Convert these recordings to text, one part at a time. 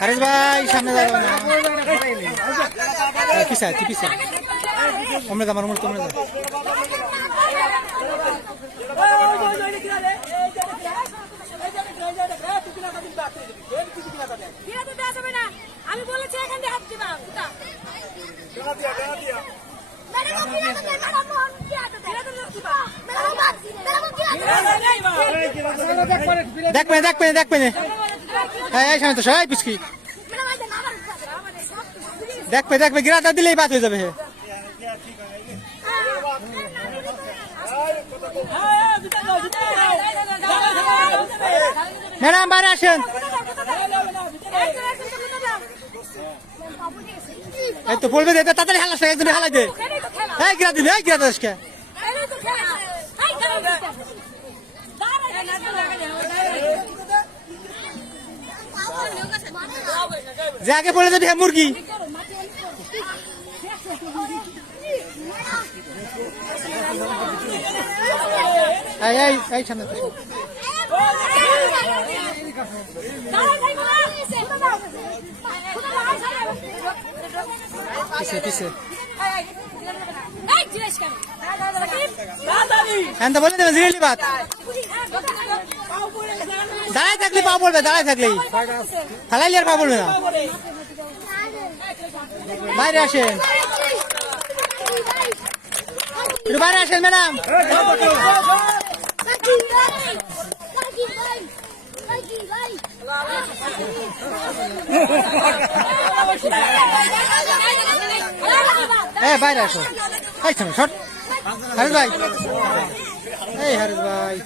হারিস ভাই সামনে যাবে না পিছা কি পিছা তোমরা আমার উমর তোমরা আমি বলেছি এখান থেকে হাত দিবা দেখবে দেখবে দেখবে এই সামনে তো সবাই পিছকি দেখবে দেখবে গিরাটা দিলেই বাদ হয়ে যাবে ম্যাডাম বাইরে আসেন এই তো বলবে তাড়াতাড়ি হালাস একদিন হালাই দে এই গিরা দিবি এই গিরা দাসকে যে আগে পড়ে যাবে মুরগি এই সামনে পিছে পিছে বলে দেবে জিরেলি বাত দাঁড়াই থাকলে পা পড়বে দাঁড়াই থাকলেই ফালাইলে আর পা পড়বে না বাইরে আসেন একটু বাইরে আসেন ম্যাডাম বাইরে আসো শট হারিস ভাই এই হারিস ভাই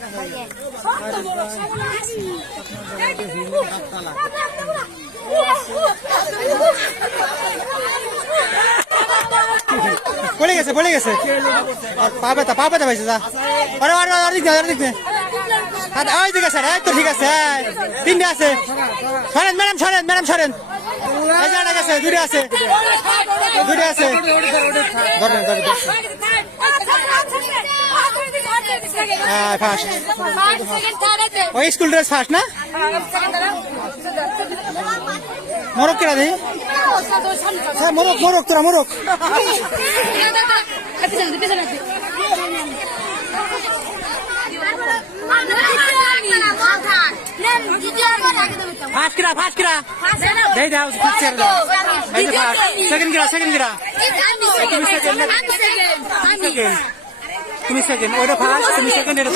পড়ে গেছে পা ব্যথা পাইছে যা ওই দিকে স্যার এই তো ঠিক আছে তিনটে আছে সরেন ম্যাডাম সরেন এই জায়গাটা গেছে দূরে আছে ফার্স্ট ওই স্কুল ড্রেস ফার্স্ট না মোরক কেনা দেই হ্যাঁ মোরক তোরা মোরক ফার্স্ট কিরা দেই দাও সেকেন্ড কিরা তুমি সেকেন্ড ওটা ফার্স্ট তুমি সেকেন্ড এটা